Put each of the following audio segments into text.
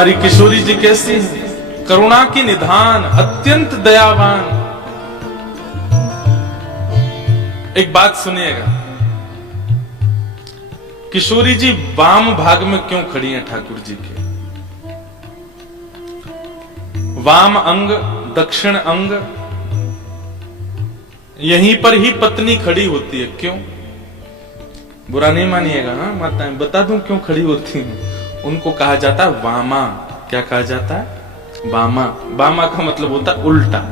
हमारी किशोरी जी कैसी है? करुणा की निधान, अत्यंत दयावान। एक बात सुनिएगा, किशोरी जी वाम भाग में क्यों खड़ी हैं ठाकुर जी के? वाम अंग, दक्षिण अंग, यहीं पर ही पत्नी खड़ी होती है। क्यों? बुरा नहीं मानिएगा, हाँ माताएं, बता दूं क्यों खड़ी होती हैं। उनको कहा जाता है वामा। क्या कहा जाता है? वामा। वामा का मतलब होता है उल्टा।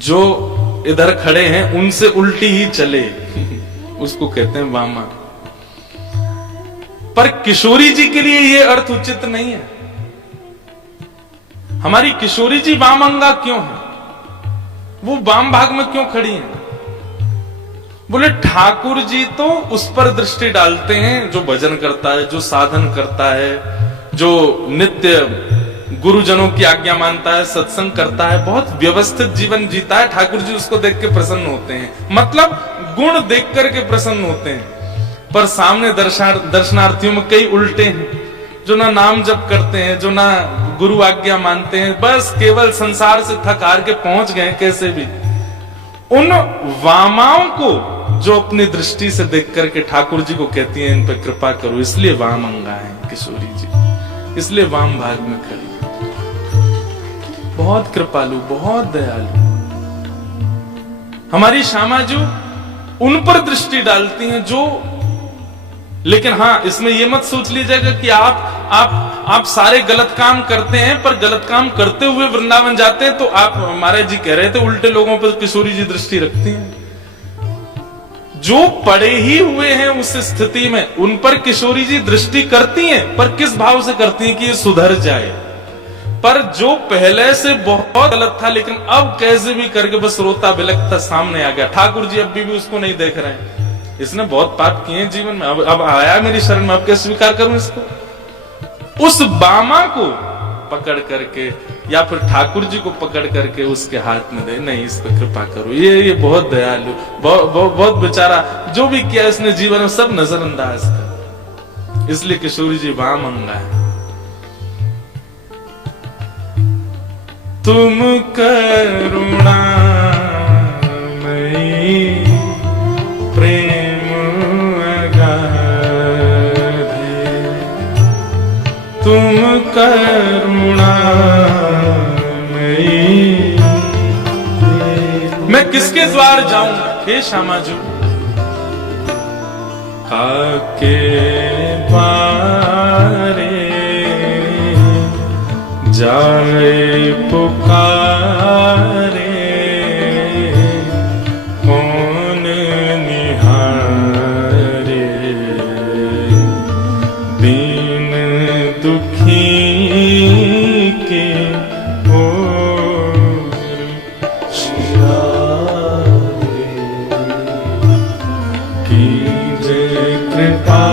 जो इधर खड़े हैं उनसे उल्टी ही चले उसको कहते हैं वामा। पर किशोरी जी के लिए यह अर्थ उचित नहीं है। हमारी किशोरी जी वामांगा क्यों है? वो वाम भाग में क्यों खड़ी हैं? बोले ठाकुर जी तो उस पर दृष्टि डालते हैं जो भजन करता है, जो साधन करता है, जो नित्य गुरुजनों की आज्ञा मानता है, सत्संग करता है, बहुत व्यवस्थित जीवन जीता है। ठाकुर जी उसको देख के प्रसन्न होते हैं, मतलब गुण देख करके प्रसन्न होते हैं। पर सामने दर्शनार्थियों में कई उल्टे हैं, जो ना नाम जप करते हैं, जो ना गुरु आज्ञा मानते हैं, बस केवल संसार से थक हार के पहुंच गए कैसे भी। उन वामाओं को जो अपनी दृष्टि से देख करके ठाकुर जी को कहती हैं इन पर कृपा करो, इसलिए वामंगा है किशोरी जी, इसलिए वाम भाग में खड़ी। बहुत कृपालु, बहुत दयालु हमारी श्यामा जी उन पर दृष्टि डालती हैं जो। लेकिन हाँ, इसमें यह मत सोच लीजिएगा कि आप सारे गलत काम करते हैं, पर गलत काम करते हुए वृंदावन जाते हैं तो आप, महाराज जी कह रहे थे, उल्टे लोगों पर किशोरी जी दृष्टि रखती हैं। जो पड़े ही हुए हैं उस स्थिति में उन पर किशोरी जी दृष्टि करती हैं, पर किस भाव से करती हैं कि ये सुधर जाए। पर जो पहले से बहुत गलत था लेकिन अब कैसे भी करके बस रोता बिलखता सामने आ गया, ठाकुर जी अब भी उसको नहीं देख रहे हैं। इसने बहुत पाप किए हैं जीवन में, अब आया मेरी शरण में, अब कैसे स्वीकार करूं इसको? उस बामा को पकड़ करके या फिर ठाकुर जी को पकड़ करके उसके हाथ में दे, नहीं इस पर कृपा करो, ये बहुत दयालु, बहुत बेचारा, जो भी किया इसने जीवन में सब नजरअंदाज कर। इसलिए किशोरी जी वामंगा है। तुम करुणा प्रेम अगाधे, तुम करुणा। मैं किसके द्वार जाऊं हे श्यामा जी? काके द्वारे जाए पुकारे, कौन निहारे दीन दुखी के ओर कीजे कृपा।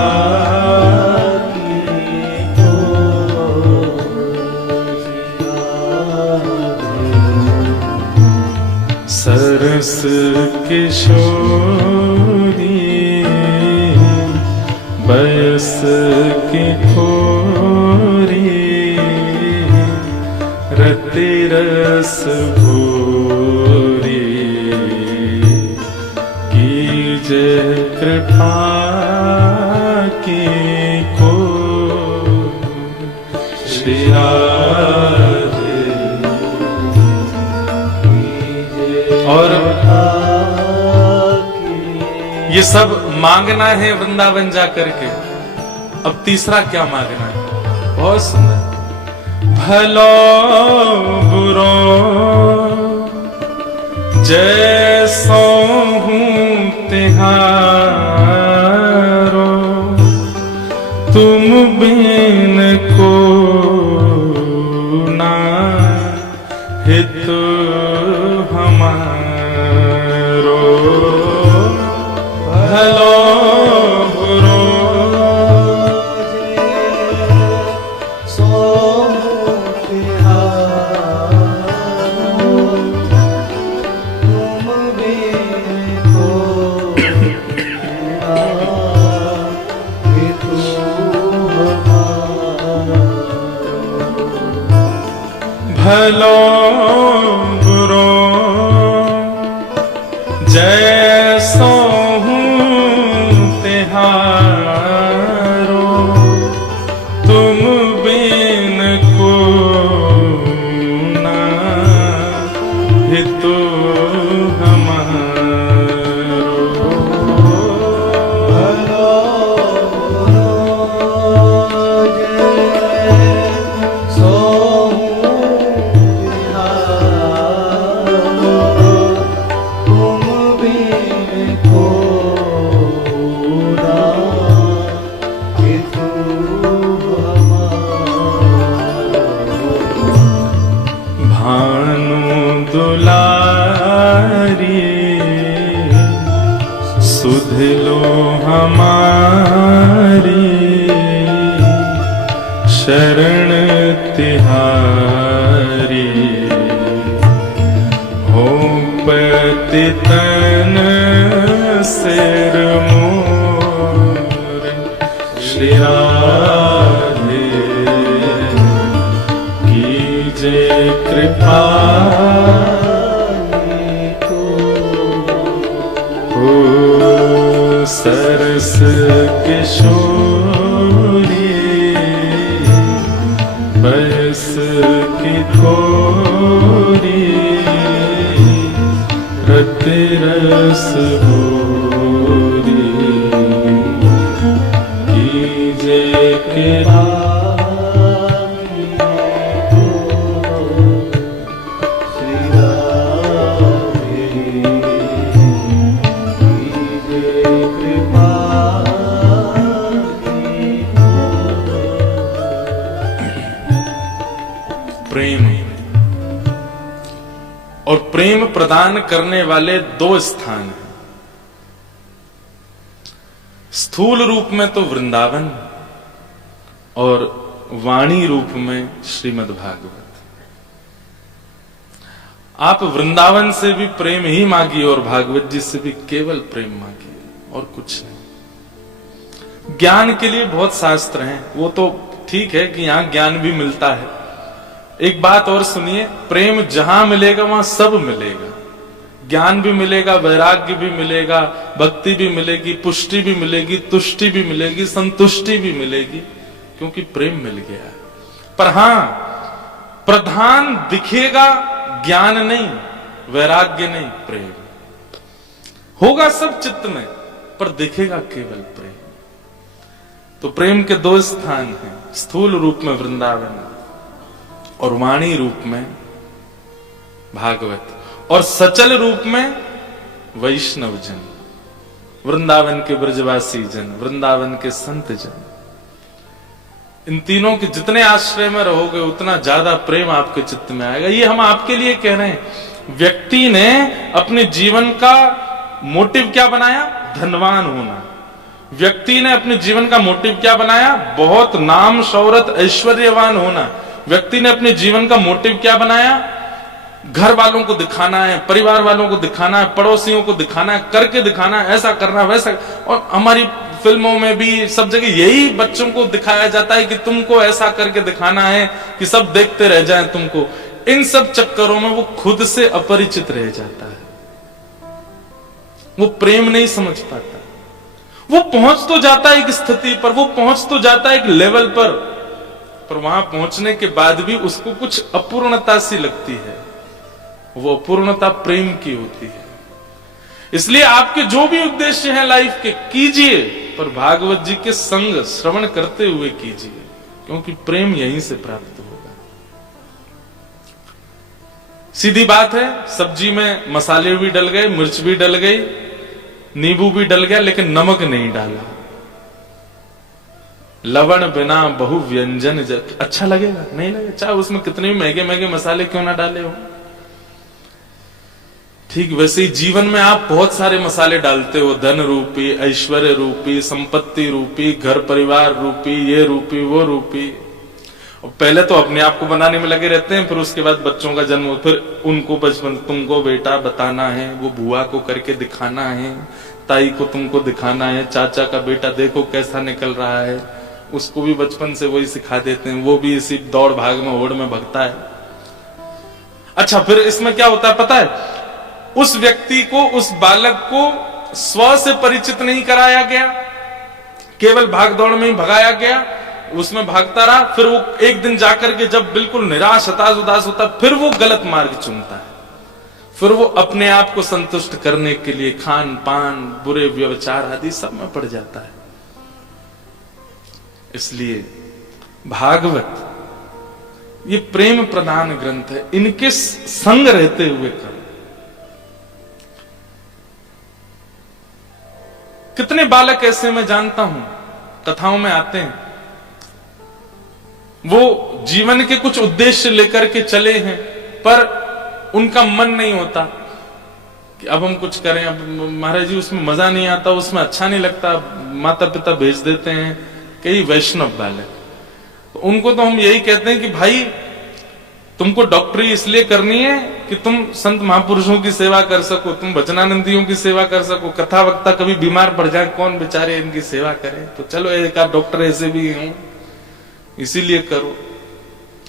सरस किशोरी बयस की थोरी, रति रस भूरी कीजे कृपा की को श्री राधे। और ये सब मांगना है वृंदावन जाकर के। अब तीसरा क्या मांगना है? बहुत सुंदर। भलो बुरो जैसो हूं तिहारो, तुम बिन को ना हित हमारो। भलो बुरो भलो बुरो जैसो हूँ तिहारो, तुम बिन को ना हितो सुधिलो हमारी शरण तिहारी, हो पतितन सिर मोर श्री राधे, कीजे कृपा सरस किशोरी बरस की थोरी, रत रस भोरी, कीजे कृपा प्रेम। और प्रेम प्रदान करने वाले दो स्थान हैं। स्थूल रूप में तो वृंदावन और वाणी रूप में श्रीमद् भागवत। आप वृंदावन से भी प्रेम ही मांगिए और भागवत जी से भी केवल प्रेम मांगिए और कुछ नहीं। ज्ञान के लिए बहुत शास्त्र हैं, वो तो ठीक है कि यहां ज्ञान भी मिलता है। एक बात और सुनिए, प्रेम जहां मिलेगा वहां सब मिलेगा। ज्ञान भी मिलेगा, वैराग्य भी मिलेगा, भक्ति भी मिलेगी, पुष्टि भी मिलेगी, तुष्टि भी मिलेगी, संतुष्टि भी मिलेगी, क्योंकि प्रेम मिल गया। पर हां, प्रधान दिखेगा ज्ञान नहीं, वैराग्य नहीं, प्रेम होगा सब चित्त में, पर दिखेगा केवल प्रेम। तो प्रेम के दो स्थान हैं, स्थूल रूप में वृंदावन और वाणी रूप में भागवत, और सचल रूप में वैष्णव जन, वृंदावन के ब्रजवासी जन, वृंदावन के संत जन। इन तीनों के जितने आश्रय में रहोगे उतना ज्यादा प्रेम आपके चित्त में आएगा। ये हम आपके लिए कह रहे हैं। व्यक्ति ने अपने जीवन का मोटिव क्या बनाया? धनवान होना। व्यक्ति ने अपने जीवन का मोटिव क्या बनाया? बहुत नाम शौहरत ऐश्वर्यवान होना। व्यक्ति ने अपने जीवन का मोटिव क्या बनाया? घर वालों को दिखाना है, परिवार वालों को दिखाना है, पड़ोसियों को दिखाना है, करके दिखाना है, ऐसा करना है, वैसा। और हमारी फिल्मों में भी सब जगह यही बच्चों को दिखाया जाता है कि तुमको ऐसा करके दिखाना है कि सब देखते रह जाएं तुमको। इन सब चक्करों में वो खुद से अपरिचित रह जाता है, वो प्रेम नहीं समझ पाता। वो पहुंच तो जाता है एक स्थिति पर, वो पहुंच तो जाता है एक लेवल पर वहां पहुंचने के बाद भी उसको कुछ अपूर्णता सी लगती है। वो अपूर्णता प्रेम की होती है। इसलिए आपके जो भी उद्देश्य हैं लाइफ के, कीजिए, पर भागवत जी के संग श्रवण करते हुए कीजिए, क्योंकि प्रेम यहीं से प्राप्त होगा। सीधी बात है, सब्जी में मसाले भी डल गए, मिर्च भी डल गई, नींबू भी डल गया, लेकिन नमक नहीं डाला। लवण बिना बहु व्यंजन अच्छा लगेगा? नहीं लगेगा, चाहे उसमें कितने भी महंगे महंगे मसाले क्यों ना डाले हो। ठीक वैसे ही जीवन में आप बहुत सारे मसाले डालते हो, धन रूपी, ऐश्वर्य रूपी, संपत्ति रूपी, घर परिवार रूपी, ये रूपी, वो रूपी। और पहले तो अपने आप को बनाने में लगे रहते हैं, फिर उसके बाद बच्चों का जन्म, फिर उनको बचपन तुमको बेटा बताना है, वो बुआ को करके दिखाना है, ताई को तुमको दिखाना है, चाचा का बेटा देखो कैसा निकल रहा है, उसको भी बचपन से वही सिखा देते हैं, वो भी इसी दौड़ भाग में होड़ में भगता है। अच्छा, फिर इसमें क्या होता है पता है? उस व्यक्ति को, उस बालक को स्व से परिचित नहीं कराया गया, केवल भाग दौड़ में ही भगाया गया, उसमें भागता रहा। फिर वो एक दिन जाकर के जब बिल्कुल निराश, हताश, उदास होता, फिर वो गलत मार्ग चुनता है। फिर वो अपने आप को संतुष्ट करने के लिए खान पान, बुरे व्यवचार आदि सब में पड़ जाता है। इसलिए भागवत ये प्रेम प्रधान ग्रंथ है, इनके संग रहते हुए करो। कितने बालक ऐसे मैं जानता हूं, कथाओं में आते हैं, वो जीवन के कुछ उद्देश्य लेकर के चले हैं, पर उनका मन नहीं होता कि अब हम कुछ करें, अब महाराज जी उसमें मजा नहीं आता, उसमें अच्छा नहीं लगता, माता पिता भेज देते हैं। कई वैष्णव बालक, उनको तो हम यही कहते हैं कि भाई तुमको डॉक्टरी इसलिए करनी है कि तुम संत महापुरुषों की सेवा कर सको, तुम वचनानंदियों की सेवा कर सको। कथा वक्ता कभी बीमार पड़ जाए, कौन बेचारे इनकी सेवा करे, तो चलो एक आध डॉक्टर ऐसे भी हों, इसीलिए करो।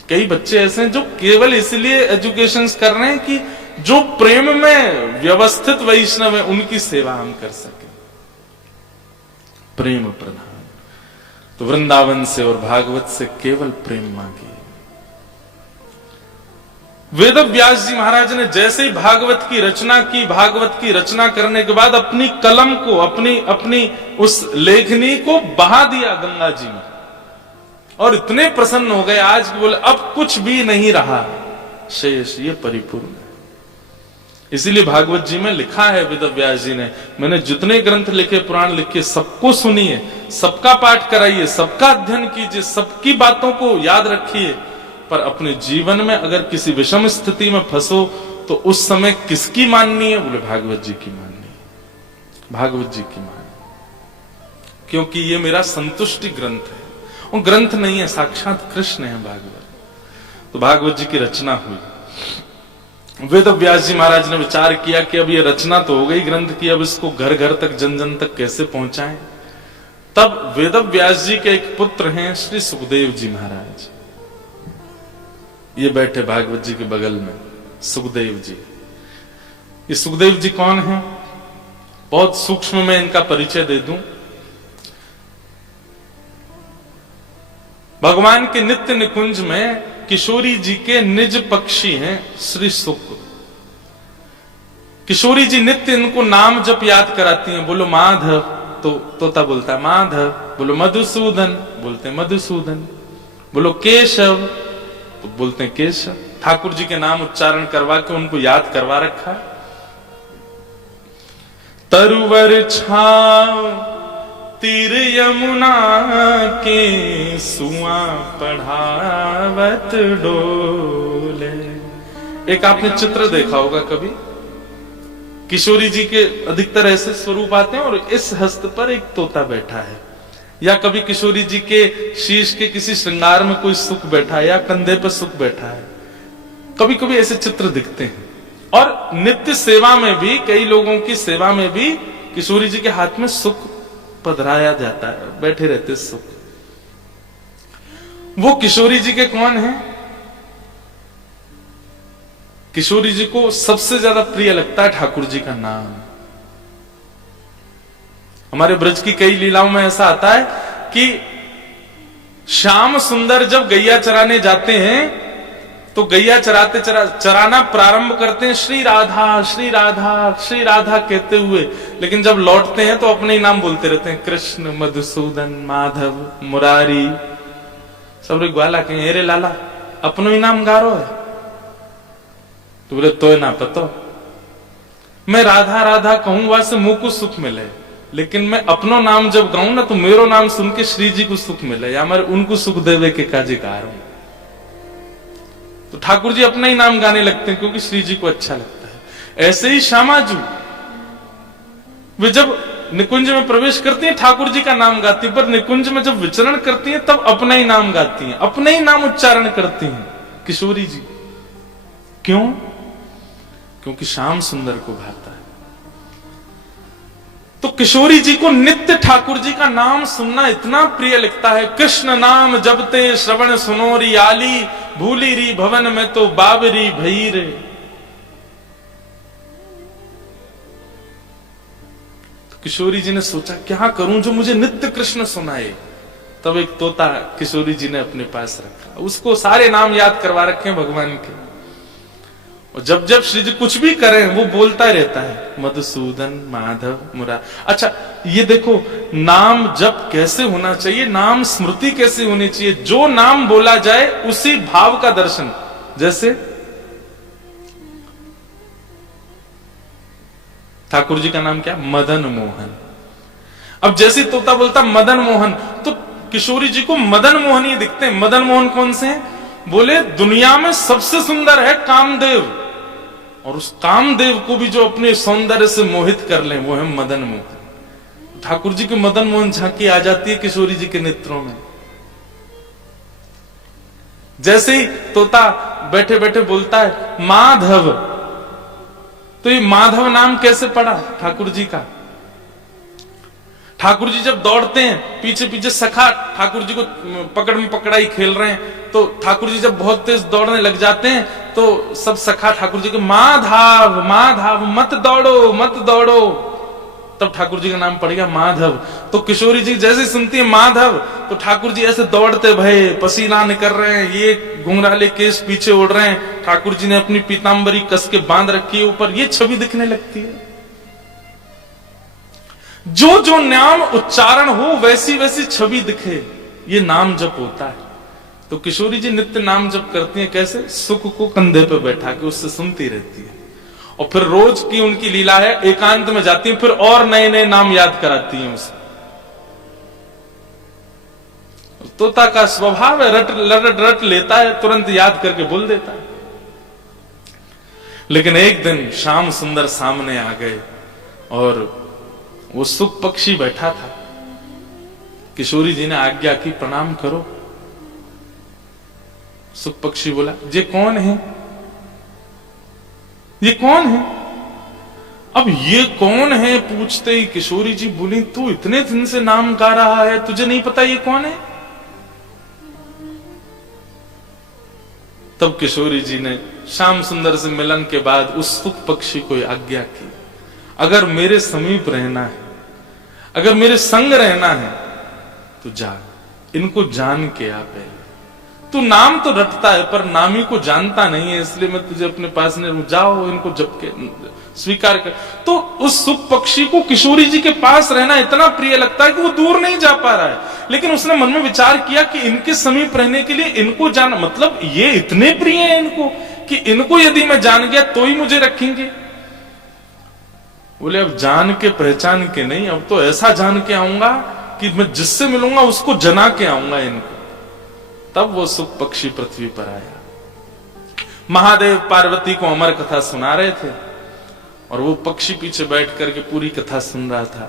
कई बच्चे ऐसे हैं जो केवल इसलिए एजुकेशन कर रहे हैं कि जो प्रेम में व्यवस्थित वैष्णव है उनकी सेवा हम कर सके। प्रेम प्रधान, तो वृंदावन से और भागवत से केवल प्रेम मांगिए। वेद व्यास जी महाराज ने जैसे ही भागवत की रचना की, भागवत की रचना करने के बाद अपनी कलम को, अपनी उस लेखनी को बहा दिया गंगा जी में, और इतने प्रसन्न हो गए आज कि बोले अब कुछ भी नहीं रहा शेष, ये परिपूर्ण है। इसीलिए भागवत जी में लिखा है वेद व्यास जी ने, मैंने जितने ग्रंथ लिखे, पुराण लिखे, सबको सुनिए, सबका पाठ कराइए, सबका अध्ययन कीजिए, सबकी बातों को याद रखिए, पर अपने जीवन में अगर किसी विषम स्थिति में फंसो तो उस समय किसकी माननी है? बोले भागवत जी की माननी है, भागवत जी की माननी, क्योंकि ये मेरा संतुष्टि ग्रंथ है। वो ग्रंथ नहीं है, साक्षात कृष्ण है भागवत। तो भागवत जी की रचना हुई। वेद व्यास जी महाराज ने विचार किया कि अब ये रचना तो हो गई ग्रंथ की, अब इसको घर घर तक, जन जन तक कैसे पहुंचाएं। तब वेद व्यास जी के एक पुत्र हैं श्री सुखदेव जी महाराज, ये बैठे भागवत जी के बगल में, सुखदेव जी। ये सुखदेव जी कौन है? बहुत सूक्ष्म में इनका परिचय दे दूं। भगवान के नित्य निकुंज में किशोरी जी के निज पक्षी हैं श्री सुख। किशोरी जी नित्य इनको नाम जप याद कराती हैं। बोलो माधव, तो तोता बोलता है माधव। बोलो मधुसूदन, बोलते हैं मधुसूदन। बोलो केशव, तो बोलते हैं केशव। ठाकुर जी के नाम उच्चारण करवा के उनको याद करवा रखा है। तरुवर छाव तीर यमुना के, सुआ पढ़ावत डोले। एक आपने चित्र देखा होगा कभी, किशोरी जी के अधिकतर ऐसे स्वरूप आते हैं और इस हस्त पर एक तोता बैठा है, या कभी किशोरी जी के शीश के किसी श्रृंगार में कोई सुख बैठा है, या कंधे पर सुख बैठा है। कभी कभी ऐसे चित्र दिखते हैं। और नित्य सेवा में भी, कई लोगों की सेवा में भी किशोरी जी के हाथ में सुख पधराया जाता है, बैठे रहते सुख। वो किशोरी जी के कौन है? किशोरी जी को सबसे ज्यादा प्रिय लगता है ठाकुर जी का नाम। हमारे ब्रज की कई लीलाओं में ऐसा आता है कि श्याम सुंदर जब गैया चराने जाते हैं तो गैया चराना प्रारंभ करते हैं श्री राधा श्री राधा श्री राधा कहते हुए, लेकिन जब लौटते हैं तो अपने ही नाम बोलते रहते हैं, कृष्ण, मधुसूदन, माधव, मुरारी। सब रे ग्वाला कहें, अरे लाला अपनो ही नाम गारो है। तो बोले तो ना पतो, मैं राधा राधा कहूं वहां से मुंह को सुख मिले, लेकिन मैं अपनो नाम जब गाऊं ना तो मेरो नाम सुन के श्री जी को सुख मिले, या मैं उनको सुख देवे के काजिकार हूं। तो ठाकुर जी अपना ही नाम गाने लगते हैं क्योंकि श्री जी को अच्छा लगता है। ऐसे ही श्यामाजू, वे जब निकुंज में प्रवेश करती हैं ठाकुर जी का नाम गाती हैं, पर निकुंज में जब विचरण करती हैं तब अपना ही नाम गाती हैं, अपने ही नाम उच्चारण करती हैं किशोरी जी। क्यों? क्योंकि श्याम सुंदर को भाता है। तो किशोरी जी को नित्य ठाकुर जी का नाम सुनना इतना प्रिय लगता है। कृष्ण नाम जबते श्रवण सुनोरी आली, भूली री भवन में तो बाबरी भई रे। तो किशोरी जी ने सोचा क्या करूं जो मुझे नित्य कृष्ण सुनाए। तब एक तोता किशोरी जी ने अपने पास रखा, उसको सारे नाम याद करवा रखे हैं भगवान के, और जब जब श्री जी कुछ भी करें वो बोलता रहता है मधुसूदन माधव मुरार। अच्छा ये देखो नाम जप कैसे होना चाहिए, नाम स्मृति कैसे होनी चाहिए, जो नाम बोला जाए उसी भाव का दर्शन। जैसे ठाकुर जी का नाम क्या, मदन मोहन। अब जैसे तोता बोलता मदन मोहन, तो किशोरी जी को मदन मोहन ही दिखते हैं। मदन मोहन कौन से हैं? बोले दुनिया में सबसे सुंदर है कामदेव, और उस कामदेव को भी जो अपने सौंदर्य से मोहित कर ले वो है मदन मोहन। ठाकुर जी के मदन मोहन झांकी आ जाती है किशोरी जी के नेत्रों में। जैसे ही तोता बैठे बैठे बोलता है माधव, तो ये माधव नाम कैसे पड़ा ठाकुर जी का? ठाकुर जी जब दौड़ते हैं पीछे पीछे सखा ठाकुर जी को पकड़ में पकड़ाई खेल रहे हैं, तो ठाकुर जी जब बहुत तेज दौड़ने लग जाते हैं तो सब सखा ठाकुर जी के माधव माधव मत दौड़ो मत दौड़ो, तब ठाकुर जी का नाम पड़ गया माधव। तो किशोरी जी जैसे सुनती है माधव तो ठाकुर जी ऐसे दौड़ते भय, पसीना निकल रहे हैं, ये घुंघराले केस पीछे उड़ रहे हैं, ठाकुर जी ने अपनी पीतांबरी कस के बांध रखी है ऊपर, ये छवि दिखने लगती है। जो जो नाम उच्चारण हो वैसी वैसी छवि दिखे, ये नाम जप होता है। तो किशोरी जी नित्य नाम जप करती हैं, कैसे? सुख को कंधे पे बैठा के उससे सुनती रहती है, और फिर रोज की उनकी लीला है एकांत में जाती है, फिर और नए नए नाम याद कराती हैं उसे। तोता का स्वभाव है रट लेता है, तुरंत याद करके बोल देता है। लेकिन एक दिन श्याम सुंदर सामने आ गए और वो सुख पक्षी बैठा था। किशोरी जी ने आज्ञा की प्रणाम करो। सुख पक्षी बोला ये कौन है, ये कौन है? अब ये कौन है पूछते ही किशोरी जी बोली तू इतने दिन से नाम गा रहा है, तुझे नहीं पता ये कौन है? तब किशोरी जी ने श्याम सुंदर से मिलन के बाद उस सुख पक्षी को आज्ञा की, अगर मेरे समीप रहना है, अगर मेरे संग रहना है तो जा, इनको जान के आ पहले। तू नाम तो रटता है पर नामी को जानता नहीं है, इसलिए मैं तुझे अपने पास ने जाओ, इनको जप के स्वीकार कर। तो उस सुख पक्षी को किशोरी जी के पास रहना इतना प्रिय लगता है कि वो दूर नहीं जा पा रहा है, लेकिन उसने मन में विचार किया कि इनके समीप रहने के लिए इनको जाना, मतलब ये इतने प्रिय है इनको कि इनको यदि मैं जान गया तो ही मुझे रखेंगे। बोले अब जान के पहचान के नहीं, अब तो ऐसा जान के आऊंगा कि मैं जिससे मिलूंगा उसको जना के आऊंगा इनको। तब वो सुख पक्षी पृथ्वी पर आया। महादेव पार्वती को अमर कथा सुना रहे थे और वो पक्षी पीछे बैठ करके पूरी कथा सुन रहा था।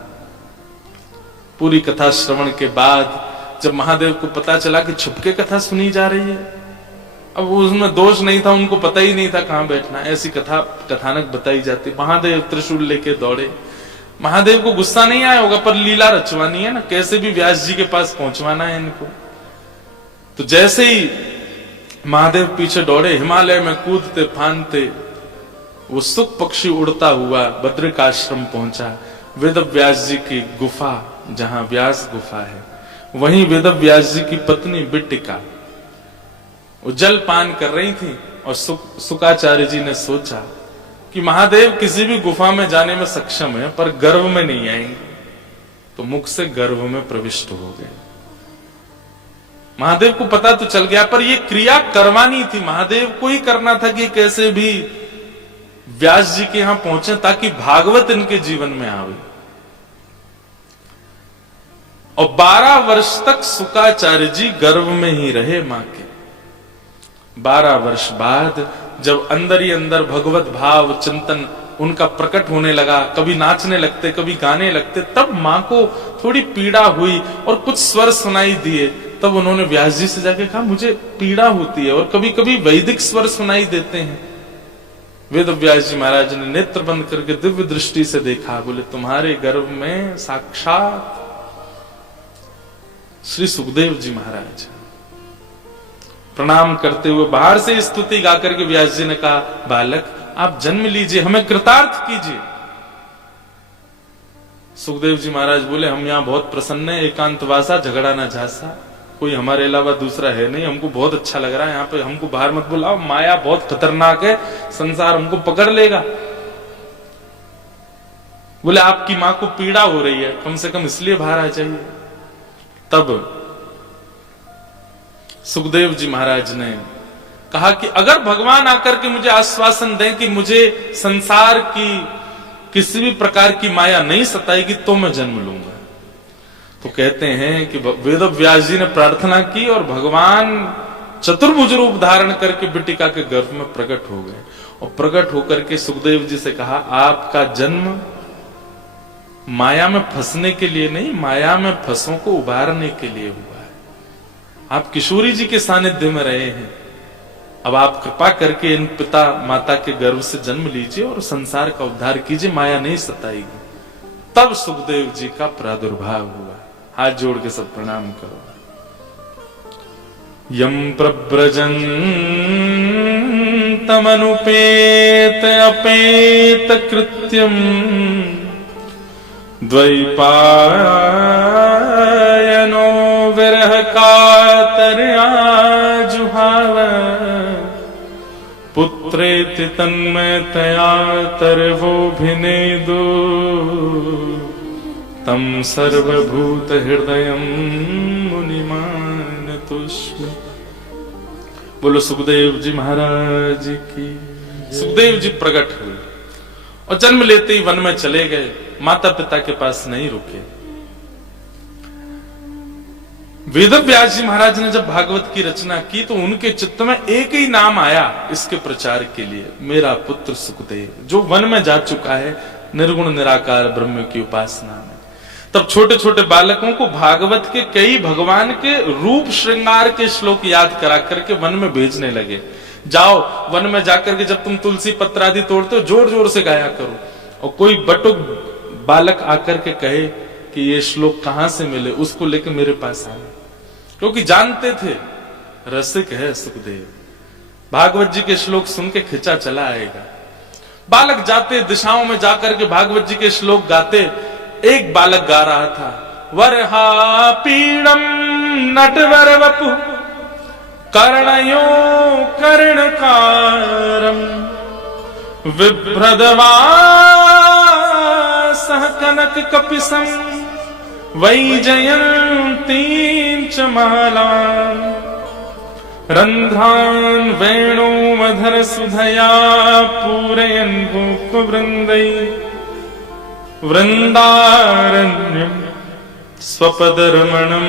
पूरी कथा श्रवण के बाद जब महादेव को पता चला कि छुपके कथा सुनी जा रही है, अब उसमें दोष नहीं था, उनको पता ही नहीं था कहां बैठना, ऐसी कथा कथानक बताई जाती। महादेव त्रिशूल लेके दौड़े। महादेव को गुस्सा नहीं आया होगा, पर लीला रचवानी है ना, कैसे भी व्यास जी के पास पहुंचवाना है इनको। तो जैसे ही महादेव पीछे दौड़े, हिमालय में कूदते फांदते वो सुख पक्षी उड़ता हुआ बद्रिकाश्रम पहुंचा। वेद व्यास जी की गुफा, जहां व्यास गुफा है, वहीं वेद व्यास जी की पत्नी बिट्टिका वो जल पान कर रही थी, और सुकाचार्य जी ने सोचा कि महादेव किसी भी गुफा में जाने में सक्षम है पर गर्भ में नहीं आएंगे, तो मुख से गर्भ में प्रविष्ट हो गए। महादेव को पता तो चल गया, पर यह क्रिया करवानी थी, महादेव को ही करना था कि कैसे भी व्यास जी के यहां पहुंचे ताकि भागवत इनके जीवन में आवे। और 12 वर्ष तक सुकाचार्य जी गर्भ में ही रहे मां के। 12 वर्ष बाद जब अंदर ही अंदर भगवत भाव चिंतन उनका प्रकट होने लगा, कभी नाचने लगते कभी गाने लगते, तब मां को थोड़ी पीड़ा हुई और कुछ स्वर सुनाई दिए। तब उन्होंने व्यास जी से जाके कहा मुझे पीड़ा होती है, और कभी कभी वैदिक स्वर सुनाई देते हैं। वेद व्यास जी महाराज ने नेत्र बंद करके दिव्य दृष्टि से देखा, बोले तुम्हारे गर्भ में साक्षात श्री सुखदेव जी महाराज। प्रणाम करते हुए बाहर से स्तुति गाकर के व्यास जी ने कहा, बालक आप जन्म लीजिए, हमें कृतार्थ कीजिए। सुखदेव जी महाराज बोले, हम यहाँ बहुत प्रसन्न है, एकांतवासा झगड़ा ना झांसा, कोई हमारे अलावा दूसरा है नहीं, हमको बहुत अच्छा लग रहा है यहाँ पे, हमको बाहर मत बुलाओ, माया बहुत खतरनाक है, संसार हमको पकड़ लेगा। बोले आपकी मां को पीड़ा हो रही है, कम से कम इसलिए बाहर आ जाइए। तब सुखदेव जी महाराज ने कहा कि अगर भगवान आकर के मुझे आश्वासन दें कि मुझे संसार की किसी भी प्रकार की माया नहीं सताएगी तो मैं जन्म लूंगा। तो कहते हैं कि वेद व्यास जी ने प्रार्थना की और भगवान चतुर्भुज रूप धारण करके बिटिका के गर्भ में प्रकट हो गए, और प्रकट होकर के सुखदेव जी से कहा, आपका जन्म माया में फंसने के लिए नहीं, माया में फंसों को उबारने के लिए हुआ है। आप किशोरी जी के सानिध्य में रहे हैं, अब आप कृपा करके इन पिता माता के गर्भ से जन्म लीजिए और संसार का उद्धार कीजिए, माया नहीं सताएगी। तब सुखदेव जी का प्रादुर्भाव हुआ। हाथ जोड़ के सब प्रणाम करो। यम प्रव्रजन तमनुपेत अपेत कृत्यम द्वैपायनो विरह कातर्या जुहाव पुत्रेति तन्मयतया तर्वोभिनेदु तम सर्वभूत हृदयम मुनिमान तुष्म। बोलो सुखदेव जी महाराज की। सुखदेव जी प्रकट हुए और जन्म लेते ही वन में चले गए, माता पिता के पास नहीं रुके। वेदव्यास जी महाराज ने जब भागवत की रचना की तो उनके चित्त में एक ही नाम आया इसके प्रचार के लिए, मेरा पुत्र सुखदेव, जो वन में जा चुका है निर्गुण निराकार ब्रह्म की उपासना में। तब छोटे छोटे बालकों को भागवत के कई भगवान के रूप श्रृंगार के श्लोक याद करा करके वन में भेजने लगे। जाओ वन में जाकर के जब तुम तुलसी पत्र आदि तोड़ते हो जोर जोर से गाया करो, और कोई बटुक बालक आकर के कहे कि ये श्लोक कहां से मिले, उसको लेकर मेरे पास आना, क्योंकि जानते थे रसिक है सुखदेव, भागवत जी के श्लोक सुन के खिंचा चला आएगा। बालक जाते दिशाओं में जाकर के भागवत जी के श्लोक गाते। एक बालक गा रहा था, वरहा पीड़म नटवर वपु कर्णयो कर्णकारम विभ्रदवासः कनक कपिसं वैजयन्तीं च मालां रन्ध्रान् वेणुमधर सुधया पूरयन् भूपवृन्दै वृन्दारण्यं स्वपदरमणं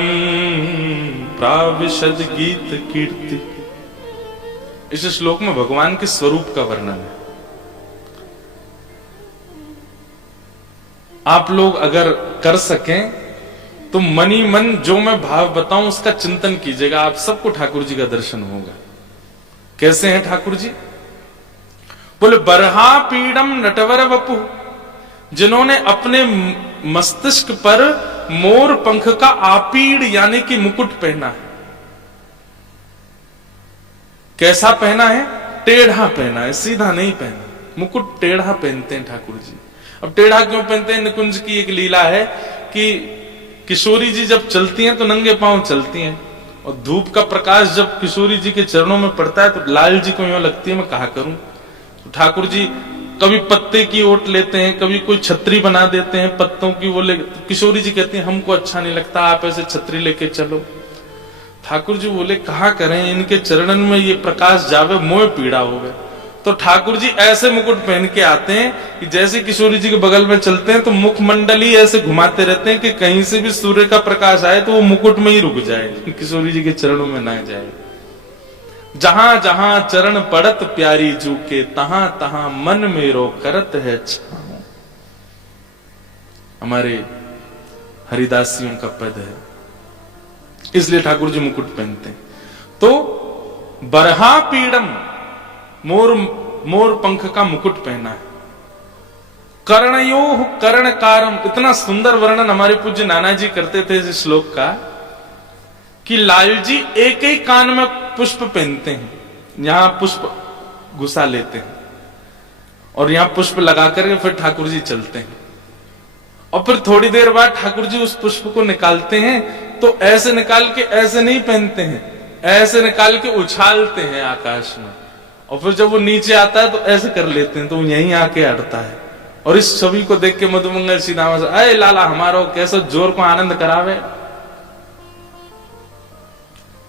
प्राविशद गीत कीर्ति। इस श्लोक में भगवान के स्वरूप का वर्णन है। आप लोग अगर कर सकें तो मनी मन जो मैं भाव बताऊं उसका चिंतन कीजिएगा, आप सबको ठाकुर जी का दर्शन होगा। कैसे हैं ठाकुर जी? बोले बरहा पीड़म नटवर वपु, जिन्होंने अपने मस्तिष्क पर मोर पंख का आपीड़ यानी कि मुकुट पहना है। कैसा पहना है? टेढ़ा पहना है, सीधा नहीं पहना, मुकुट टेढ़ा पहनते हैं ठाकुर जी। अब टेढ़ा क्यों पहनते हैं? निकुंज की एक लीला है कि किशोरी जी जब चलती हैं तो नंगे पांव चलती हैं, और धूप का प्रकाश जब किशोरी जी के चरणों में पड़ता है तो लाल जी को यूं लगती है मैं कहा करूं। तो ठाकुर जी कभी पत्ते की ओट लेते हैं, कभी कोई छतरी बना देते हैं पत्तों की, वो ले। तो किशोरी जी कहती हैं हमको अच्छा नहीं लगता, आप ऐसे छतरी लेके चलो। ठाकुर जी बोले कहा करें, इनके चरणन में ये प्रकाश जावे मोह पीड़ा होवे। तो ठाकुर जी ऐसे मुकुट पहन के आते हैं कि जैसे किशोरी जी के बगल में चलते हैं तो मुखमंडली ऐसे घुमाते रहते हैं कि कहीं से भी सूर्य का प्रकाश आए तो वो मुकुट में ही रुक जाए, किशोरी जी के चरणों में ना जाए। जहां जहां चरण पड़त प्यारी जू के, तहां तहां मन मेरो करत है छाओ। हमारे हरिदासियों का पद है, इसलिए ठाकुर जी मुकुट पहनते हैं। तो बरहा पीड़म, मोर पंख का मुकुट पहना है। कर्णयोः कर्णकारम, इतना सुंदर वर्णन हमारे पूज्य नाना जी करते थे इस श्लोक का कि लाल जी एक ही कान में पुष्प पहनते हैं, यहां पुष्प घुसा लेते हैं और यहां पुष्प लगा करके फिर ठाकुर जी चलते हैं, और फिर थोड़ी देर बाद ठाकुर जी उस पुष्प को निकालते हैं तो ऐसे निकाल के ऐसे नहीं पहनते हैं, ऐसे निकाल के उछालते हैं आकाश में, और फिर जब वो नीचे आता है तो ऐसे कर लेते हैं, तो यहीं आके अड़ता है। और इस छवि को देख के मधुमंगल सीधामा से, अरे लाला हमारो कैसे जोर को आनंद करावे,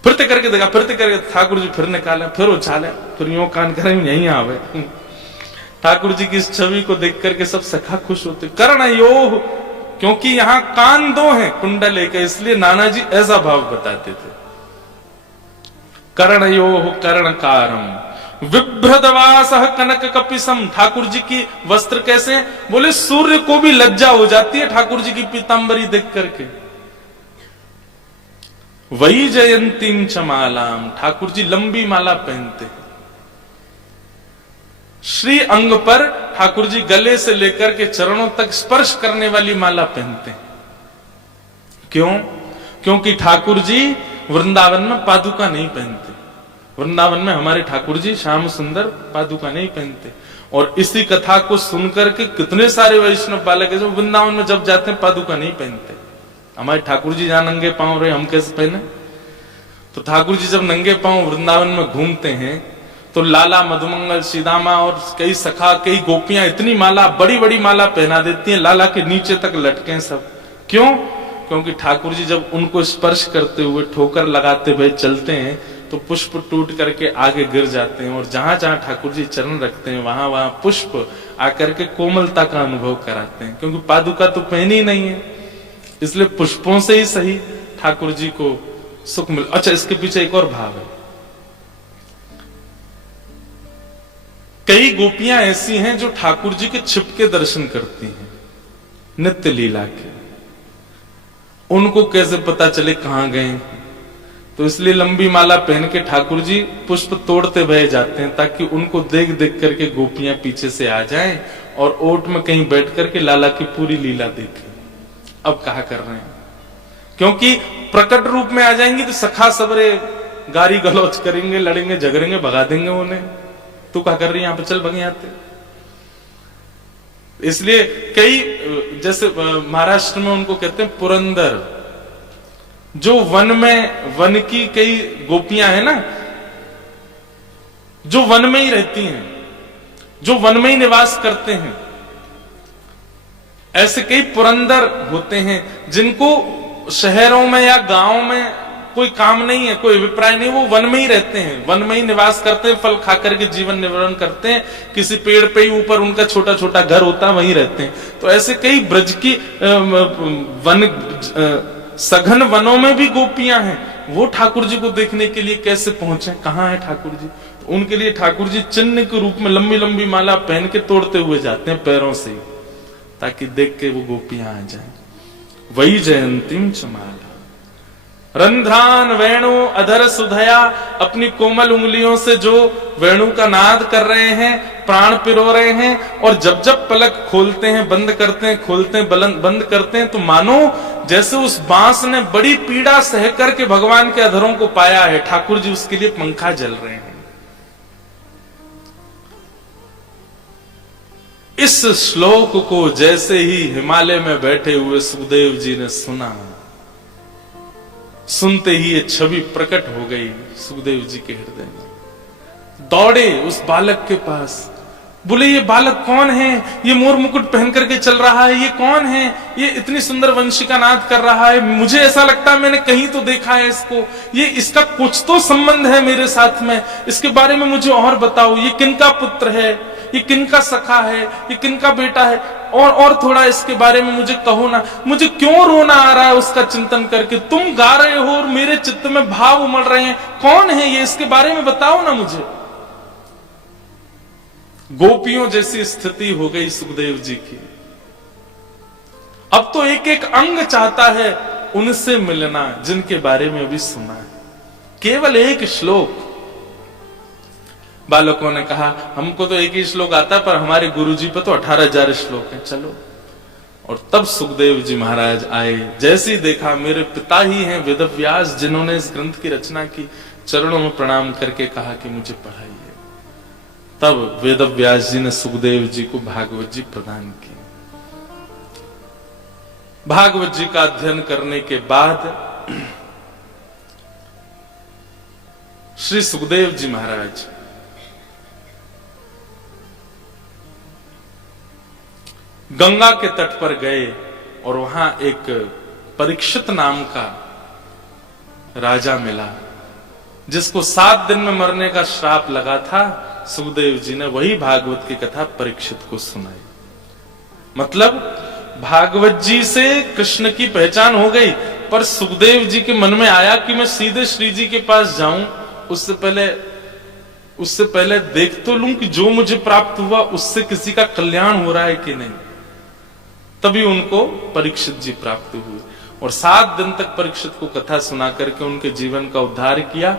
फिरते करके देखा, फिरते करके ठाकुर जी फिर निकाले, फिर उछाले, फिर यूं कान करें यहीं आवे। ठाकुर जी की इस छवि को देख करके सब सखा खुश होते। कर्ण योग, क्योंकि यहां कान दो हैं कुंडल एक, इसलिए नाना जी ऐसा भाव बताते थे। कर्ण योग कर्णकारम विभ्रदवास कनक कपिसम, ठाकुर जी की वस्त्र कैसे हैं? बोले सूर्य को भी लज्जा हो जाती है ठाकुर जी की पीतांबरी देख करके। वही जयंतीम चमालाम, ठाकुर जी लंबी माला पहनते हैं। श्री अंग पर ठाकुर जी गले से लेकर के चरणों तक स्पर्श करने वाली माला पहनते हैं। क्यों? क्योंकि ठाकुर जी वृंदावन में पादुका नहीं पहनते। वृंदावन में हमारे ठाकुर जी श्याम सुंदर पादुका नहीं पहनते, और इसी कथा को सुनकर के कितने सारे वैष्णव बालक जो वृंदावन में जब जाते हैं पादुका नहीं पहनते। हमारे ठाकुर जी जहां नंगे पांव रहे, हम कैसे पहने? तो ठाकुर जी जब नंगे पांव वृंदावन में घूमते हैं तो लाला मधुमंगल सीदामा और कई सखा कई गोपियां इतनी माला, बड़ी बड़ी माला पहना देती हैं, लाला के नीचे तक लटके हैं सब। क्यों? क्योंकि ठाकुर जी जब उनको स्पर्श करते हुए ठोकर लगाते हुए चलते हैं तो पुष्प टूट करके आगे गिर जाते हैं, और जहां जहां ठाकुर जी चरण रखते हैं वहां वहां पुष्प आकर के कोमलता का अनुभव कराते हैं। क्योंकि पादुका तो पहनी नहीं है, इसलिए पुष्पों से ही सही ठाकुर जी को सुख मिल। अच्छा, इसके पीछे एक और भाव है। कई गोपियां ऐसी हैं जो ठाकुर जी के छिप के दर्शन करती हैं नित्य लीला के, उनको कैसे पता चले कहां गए? तो इसलिए लंबी माला पहन के ठाकुर जी पुष्प तोड़ते भय जाते हैं, ताकि उनको देख देख करके गोपियां पीछे से आ जाएं और ओट में कहीं बैठ करके लाला की पूरी लीला देखें। अब कहा कर रहे हैं, क्योंकि प्रकट रूप में आ जाएंगे तो सखा सबरे गारी गलौज करेंगे, लड़ेंगे, झगड़ेंगे, भगा देंगे उन्हें। तू क्या कर रही है यहां पे, चल भगे आते। इसलिए कई, जैसे महाराष्ट्र में उनको कहते हैं पुरंदर, जो वन में, वन की कई गोपियां हैं ना, जो वन में ही रहती हैं, जो वन में ही निवास करते हैं, ऐसे कई पुरंदर होते हैं जिनको शहरों में या गांव में कोई काम नहीं है, कोई अभिप्राय नहीं, वो वन में ही रहते हैं, वन में ही निवास करते हैं, फल खाकर के जीवन निर्वहन करते हैं, किसी पेड़ पे ही ऊपर उनका छोटा छोटा घर होता है, वहीं रहते हैं। तो ऐसे कई ब्रज की वन, सघन वनों में भी गोपियां हैं, वो ठाकुर जी को देखने के लिए कैसे पहुंचे? कहां है ठाकुर जी? तो उनके लिए ठाकुर जी चिन्ह के रूप में लंबी लंबी माला पहन के तोड़ते हुए जाते हैं पैरों से, ताकि देख के वो गोपियां आ जाएं। वही जयंतीम चमाला रंध्रान वेणु अधर सुधया, अपनी कोमल उंगलियों से जो वेणु का नाद कर रहे हैं, प्राण पिरो रहे हैं, और जब जब पलक खोलते हैं, बंद करते हैं, खोलते हैं, बंद करते हैं, तो मानो जैसे उस बांस ने बड़ी पीड़ा सह करके भगवान के अधरों को पाया है, ठाकुर जी उसके लिए पंखा जल रहे हैं। इस श्लोक को जैसे ही हिमालय में बैठे हुए सुखदेव जी ने सुना, सुनते ही ये छवि प्रकट हो गई सुखदेव जी के हृदय में। दौड़े उस बालक के पास, बोले ये बालक कौन है? ये मोर मुकुट पहन करके चल रहा है, ये कौन है? ये इतनी सुंदर वंशिका नाद कर रहा है, मुझे ऐसा लगता है मैंने कहीं तो देखा है इसको, ये इसका कुछ तो संबंध है मेरे साथ में, इसके बारे में मुझे और बताओ, ये किनका पुत्र है, ये किनका सखा है, ये किनका बेटा है, और थोड़ा इसके बारे में मुझे कहो ना, मुझे क्यों रोना आ रहा है उसका चिंतन करके, तुम गा रहे हो और मेरे चित्त में भाव उमड़ रहे हैं, कौन है ये, इसके बारे में बताओ ना मुझे। गोपियों जैसी स्थिति हो गई सुखदेव जी की। अब तो एक एक अंग चाहता है उनसे मिलना जिनके बारे में अभी सुना है। केवल एक श्लोक। बालकों ने कहा हमको तो एक ही श्लोक आता है, पर हमारे गुरुजी पे तो 18,000 श्लोक हैं, चलो। और तब सुखदेव जी महाराज आए। जैसे ही देखा मेरे पिता ही हैं वेदव्यास जिन्होंने इस ग्रंथ की रचना की, चरणों में प्रणाम करके कहा कि मुझे पढ़ाइए। तब वेदव्यास जी ने सुखदेव जी को भागवत जी प्रदान की। भागवत जी का अध्ययन करने के बाद श्री सुखदेव जी महाराज गंगा के तट पर गए और वहां एक परीक्षित नाम का राजा मिला जिसको 7 दिन में मरने का श्राप लगा था। सुखदेव जी ने वही भागवत की कथा परीक्षित को सुनाई। मतलब भागवत जी से कृष्ण की पहचान हो गई, पर सुखदेव जी के मन में आया कि मैं सीधे श्री जी के पास जाऊं, उससे पहले देख तो लूं कि जो मुझे प्राप्त हुआ उससे किसी का कल्याण हो रहा है कि नहीं। तभी उनको परीक्षित जी प्राप्त हुए और 7 दिन तक परीक्षित को कथा सुना करके उनके जीवन का उद्धार किया।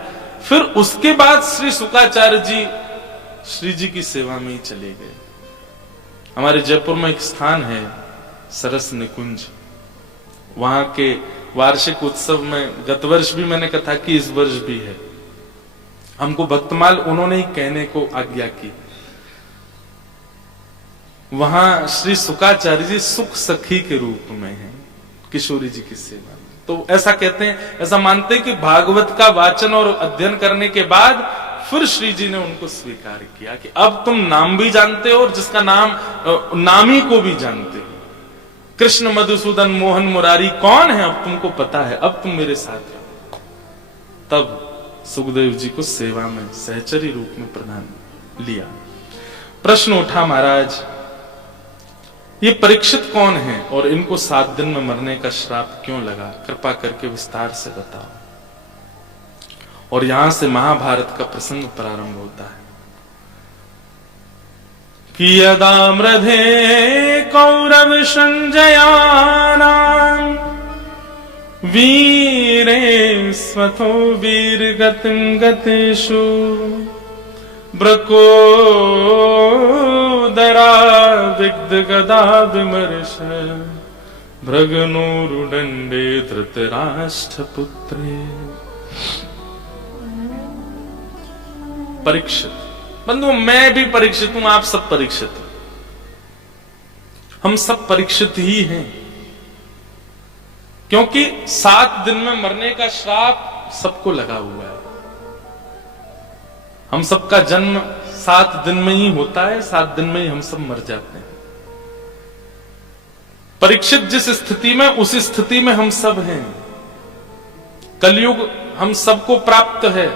फिर उसके बाद श्री शुकाचार्य जी श्री जी की सेवा में ही चले गए। हमारे जयपुर में एक स्थान है सरस निकुंज, वहां के वार्षिक उत्सव में गत वर्ष भी मैंने कथा की, इस वर्ष भी है। हमको भक्तमाल उन्होंने ही कहने को आज्ञा की। वहां श्री शुकाचार्य जी सुख सखी के रूप में हैं किशोरी जी की सेवा में। तो ऐसा कहते हैं, ऐसा मानते हैं कि भागवत का वाचन और अध्ययन करने के बाद फिर श्री जी ने उनको स्वीकार किया कि अब तुम नाम भी जानते हो और जिसका नामी को भी जानते हो। कृष्ण मधुसूदन मोहन मुरारी कौन है अब तुमको पता है, अब तुम मेरे साथ रहो। तब सुखदेव जी को सेवा में सहचरी रूप में प्रदान लिया। प्रश्न उठा, महाराज ये परीक्षित कौन है और इनको 7 दिन में मरने का श्राप क्यों लगा, कृपा करके विस्तार से बताओ। और यहां से महाभारत का प्रसंग प्रारंभ होता है कि यदा मृधे कौरव संजयानां वीरे स्वथो वीरगतिं गतेषु ब्रकोदरा विग्ध गदा विमर्श भृगनोरुदंडे धृतराष्ट्र पुत्रे। परीक्षित बंधु, मैं भी परीक्षित हूं, आप सब परीक्षित हैं, हम सब परीक्षित ही हैं, क्योंकि 7 दिन में मरने का श्राप सबको लगा हुआ है। हम सबका जन्म 7 दिन में ही होता है, 7 दिन में ही हम सब मर जाते हैं। परीक्षित जिस स्थिति में, उस स्थिति में हम सब हैं। कलयुग हम सबको प्राप्त है,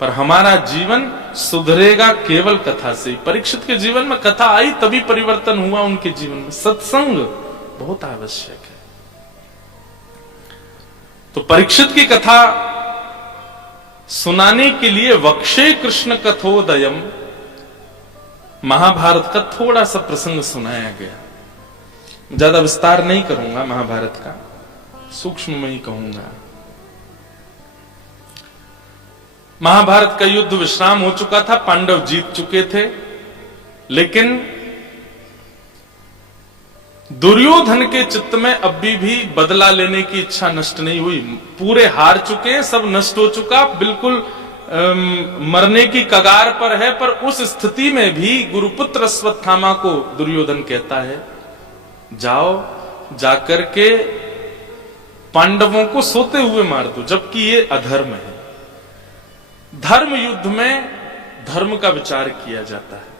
पर हमारा जीवन सुधरेगा केवल कथा से। परीक्षित के जीवन में कथा आई तभी परिवर्तन हुआ उनके जीवन में। सत्संग बहुत आवश्यक है। तो परीक्षित की कथा सुनाने के लिए वक्षे कृष्ण कथोदयम महाभारत का थोड़ा सा प्रसंग सुनाया गया। ज्यादा विस्तार नहीं करूंगा महाभारत का, सूक्ष्म में ही कहूंगा। महाभारत का युद्ध विश्राम हो चुका था, पांडव जीत चुके थे, लेकिन दुर्योधन के चित्त में अभी भी बदला लेने की इच्छा नष्ट नहीं हुई। पूरे हार चुके हैं, सब नष्ट हो चुका, बिल्कुल मरने की कगार पर है। पर उस स्थिति में भी गुरुपुत्र अश्वत्थामा को दुर्योधन कहता है, जाओ जाकर के पांडवों को सोते हुए मार दो, जबकि ये अधर्म है। धर्म युद्ध में धर्म का विचार किया जाता है।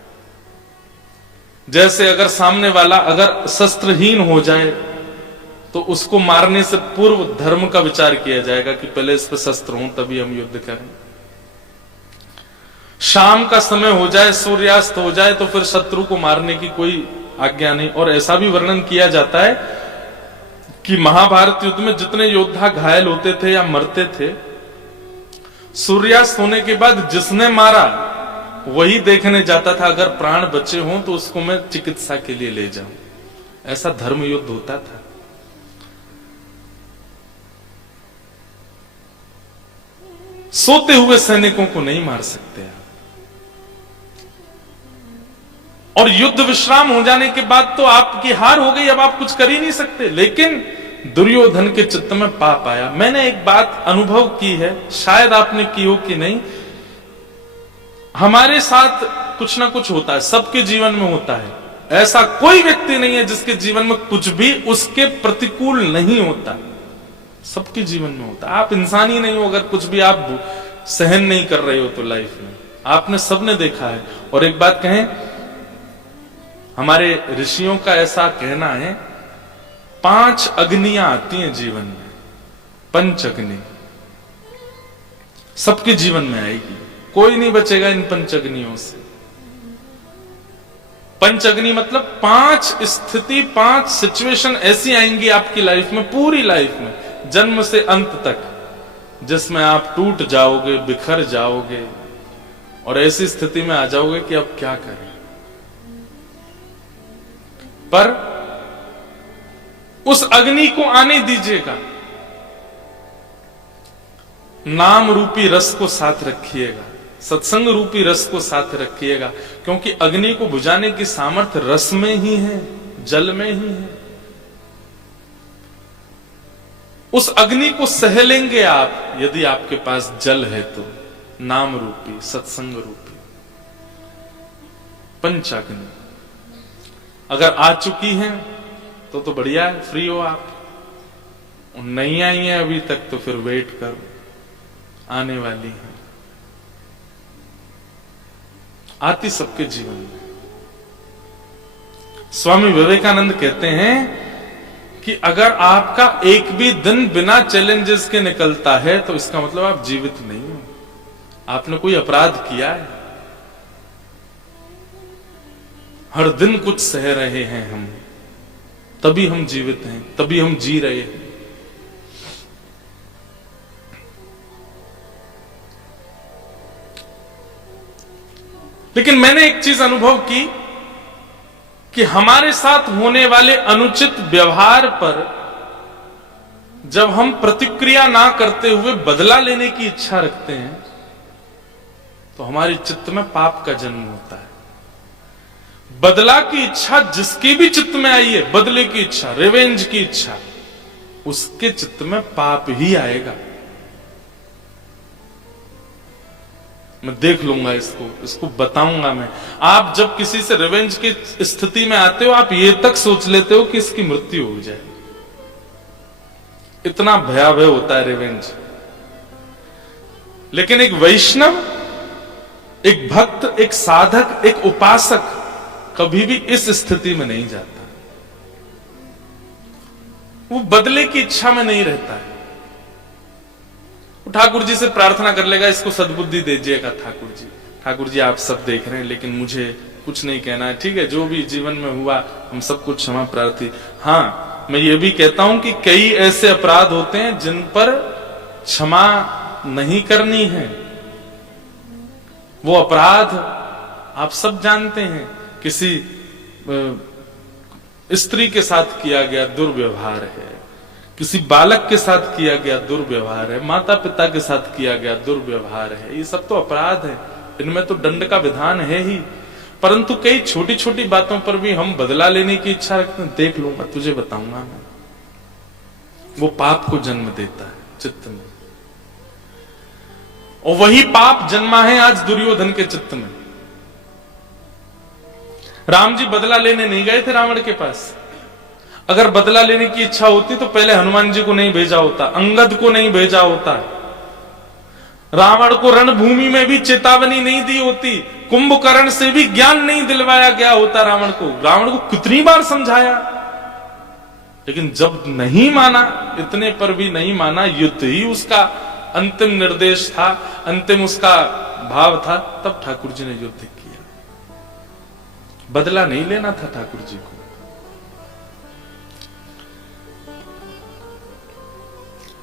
जैसे अगर सामने वाला अगर शस्त्रहीन हो जाए तो उसको मारने से पूर्व धर्म का विचार किया जाएगा कि पहले इस पर शस्त्र हो तभी हम युद्ध करें। शाम का समय हो जाए, सूर्यास्त हो जाए तो फिर शत्रु को मारने की कोई आज्ञा नहीं। और ऐसा भी वर्णन किया जाता है कि महाभारत युद्ध में जितने योद्धा घायल होते थे या मरते थे, सूर्यास्त होने के बाद जिसने मारा वही देखने जाता था, अगर प्राण बचे हों तो उसको मैं चिकित्सा के लिए ले जाऊं। ऐसा धर्म युद्ध होता था। सोते हुए सैनिकों को नहीं मार सकते आप। और युद्ध विश्राम हो जाने के बाद तो आपकी हार हो गई, अब आप कुछ कर ही नहीं सकते। लेकिन दुर्योधन के चित्त में पाप आया। मैंने एक बात अनुभव की है, शायद आपने की हो कि नहीं, हमारे साथ कुछ ना कुछ होता है, सबके जीवन में होता है। ऐसा कोई व्यक्ति नहीं है जिसके जीवन में कुछ भी उसके प्रतिकूल नहीं होता, सबके जीवन में होता है। आप इंसान ही नहीं हो अगर कुछ भी आप सहन नहीं कर रहे हो तो लाइफ में, आपने सबने देखा है। और एक बात कहें, हमारे ऋषियों का ऐसा कहना है, 5 अग्नियां आती हैं जीवन में, 5 अग्नि सबके जीवन में आएगी, कोई नहीं बचेगा इन 5 अग्नियों से। 5 अग्नि मतलब 5 स्थिति, 5 सिचुएशन ऐसी आएंगी आपकी लाइफ में, पूरी लाइफ में, जन्म से अंत तक, जिसमें आप टूट जाओगे, बिखर जाओगे और ऐसी स्थिति में आ जाओगे कि अब क्या करें। पर उस अग्नि को आने दीजिएगा, नाम रूपी रस को साथ रखिएगा, सत्संग रूपी रस को साथ रखिएगा, क्योंकि अग्नि को बुझाने की सामर्थ्य रस में ही है, जल में ही है। उस अग्नि को सह लेंगे आप यदि आपके पास जल है तो, नाम रूपी, सत्संग रूपी 5 अग्नि अगर आ चुकी हैं तो बढ़िया है, फ्री हो आप। नहीं आई है अभी तक तो फिर वेट करो, आने वाली है, आती सबके जीवन में। स्वामी विवेकानंद कहते हैं कि अगर आपका एक भी दिन बिना चैलेंजेस के निकलता है तो इसका मतलब आप जीवित नहीं हो, आपने कोई अपराध किया है। हर दिन कुछ सह रहे हैं हम, तभी हम जीवित हैं, तभी हम जी रहे हैं। लेकिन मैंने एक चीज अनुभव की कि हमारे साथ होने वाले अनुचित व्यवहार पर जब हम प्रतिक्रिया ना करते हुए बदला लेने की इच्छा रखते हैं तो हमारे चित्त में पाप का जन्म होता है। बदला की इच्छा जिसके भी चित्त में आई है, बदले की इच्छा, रिवेंज की इच्छा, उसके चित्त में पाप ही आएगा। मैं देख लूंगा इसको बताऊंगा मैं। आप जब किसी से रिवेंज की स्थिति में आते हो, आप ये तक सोच लेते हो कि इसकी मृत्यु हो जाए, इतना भयावह होता है रिवेंज। लेकिन एक वैष्णव, एक भक्त, एक साधक, एक उपासक कभी भी इस स्थिति में नहीं जाता, वो बदले की इच्छा में नहीं रहता है। ठाकुर जी से प्रार्थना कर लेगा, इसको सद्बुद्धि दीजिएगा ठाकुर जी, ठाकुर जी आप सब देख रहे हैं लेकिन मुझे कुछ नहीं कहना है, ठीक है, जो भी जीवन में हुआ हम सब कुछ क्षमा प्रार्थी। हाँ, मैं ये भी कहता हूं कि कई ऐसे अपराध होते हैं जिन पर क्षमा नहीं करनी है। वो अपराध आप सब जानते हैं, किसी स्त्री के साथ किया गया दुर्व्यवहार है, किसी बालक के साथ किया गया दुर्व्यवहार है, माता पिता के साथ किया गया दुर्व्यवहार है, ये सब तो अपराध है, इनमें तो दंड का विधान है ही। परंतु कई छोटी छोटी बातों पर भी हम बदला लेने की इच्छा रखते हैं। देख लूंगा, तुझे बताऊंगा मैं, वो पाप को जन्म देता है चित्त में, और वही पाप जन्मा है आज दुर्योधन के चित्त में। राम जी बदला लेने नहीं गए थे रावण के पास। अगर बदला लेने की इच्छा होती तो पहले हनुमान जी को नहीं भेजा होता, अंगद को नहीं भेजा होता, रावण को रणभूमि में भी चेतावनी नहीं दी होती, कुंभकर्ण से भी ज्ञान नहीं दिलवाया गया होता रावण को। रावण को कितनी बार समझाया, लेकिन जब नहीं माना, इतने पर भी नहीं माना, युद्ध ही उसका अंतिम निर्देश था, अंतिम उसका भाव था, तब ठाकुर जी ने युद्ध किया। बदला नहीं लेना था ठाकुर जी को।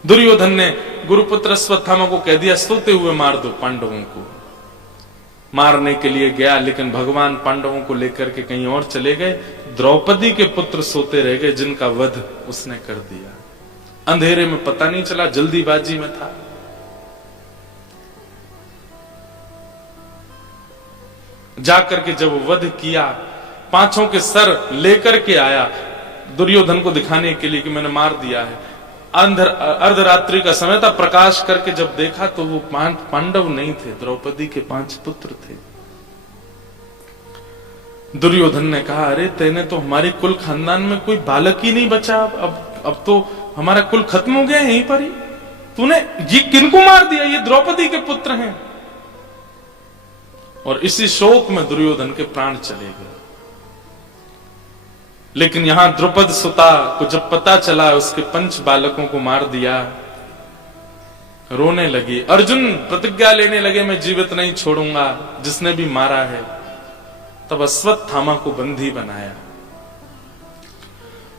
दुर्योधन ने गुरुपुत्र अश्वत्थामा को कह दिया, सोते हुए मार दो पांडवों को। मारने के लिए गया, लेकिन भगवान पांडवों को लेकर के कहीं और चले गए। द्रौपदी के पुत्र सोते रह गए, जिनका वध उसने कर दिया। अंधेरे में पता नहीं चला, जल्दीबाजी में था। जाकर के जब वध किया पांचों के सर लेकर के आया दुर्योधन को दिखाने के लिए कि मैंने मार दिया है। अर्धरात्रि का समय था, प्रकाश करके जब देखा तो वो पांडव नहीं थे, द्रौपदी के 5 पुत्र थे। दुर्योधन ने कहा, अरे तेने तो हमारे कुल खानदान में कोई बालक ही नहीं बचा, अब तो हमारा कुल खत्म हो गया यहीं पर ही। तूने ये किनको मार दिया? ये द्रौपदी के पुत्र हैं। और इसी शोक में दुर्योधन के प्राण चले गए। लेकिन यहां द्रुपद सुता को जब पता चला उसके 5 बालकों को मार दिया, रोने लगी। अर्जुन प्रतिज्ञा लेने लगे, मैं जीवित नहीं छोड़ूंगा जिसने भी मारा है। तब अश्वत्थामा को बंदी बनाया,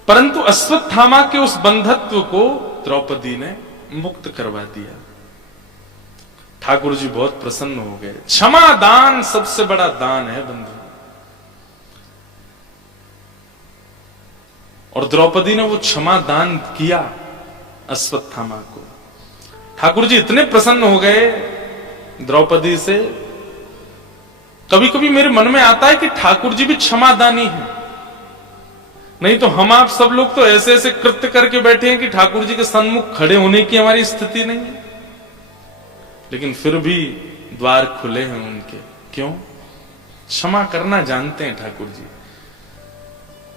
परंतु अश्वत्थामा के उस बंधत्व को द्रौपदी ने मुक्त करवा दिया। ठाकुर जी बहुत प्रसन्न हो गए। क्षमा दान सबसे बड़ा दान है बंधु। और द्रौपदी ने वो क्षमा दान किया अश्वत्थामा को। ठाकुर जी इतने प्रसन्न हो गए द्रौपदी से। कभी कभी मेरे मन में आता है कि ठाकुर जी भी क्षमादानी हैं। नहीं तो हम आप सब लोग तो ऐसे ऐसे कृत्य करके बैठे हैं कि ठाकुर जी के सन्मुख खड़े होने की हमारी स्थिति नहीं है। लेकिन फिर भी द्वार खुले हैं उनके। क्यों? क्षमा करना जानते हैं ठाकुर जी।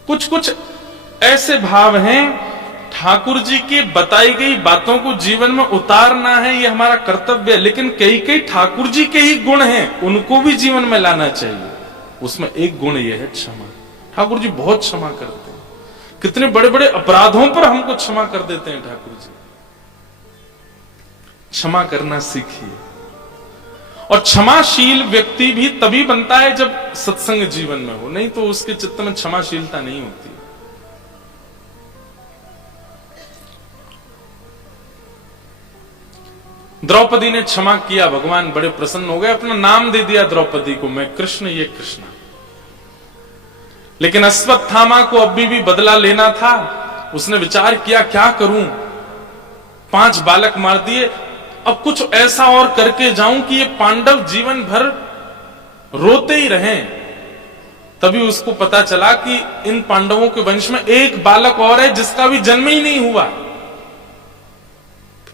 कुछ कुछ ऐसे भाव हैं, ठाकुर जी की बताई गई बातों को जीवन में उतारना है, ये हमारा कर्तव्य है। लेकिन कई कई ठाकुर जी के ही गुण हैं, उनको भी जीवन में लाना चाहिए। उसमें एक गुण यह है क्षमा। ठाकुर जी बहुत क्षमा करते हैं। कितने बड़े बड़े अपराधों पर हमको क्षमा कर देते हैं ठाकुर जी। क्षमा करना सीखिए। और क्षमाशील व्यक्ति भी तभी बनता है जब सत्संग जीवन में हो, नहीं तो उसके चित्त में क्षमाशीलता नहीं होती। द्रौपदी ने क्षमा किया, भगवान बड़े प्रसन्न हो गए, अपना नाम दे दिया द्रौपदी को, मैं कृष्ण, ये कृष्ण। लेकिन अश्वत्थामा को अभी भी बदला लेना था। उसने विचार किया क्या करूं, 5 बालक मार दिए, अब कुछ ऐसा और करके जाऊं कि ये पांडव जीवन भर रोते ही रहें। तभी उसको पता चला कि इन पांडवों के वंश में एक बालक और है जिसका भी जन्म ही नहीं हुआ।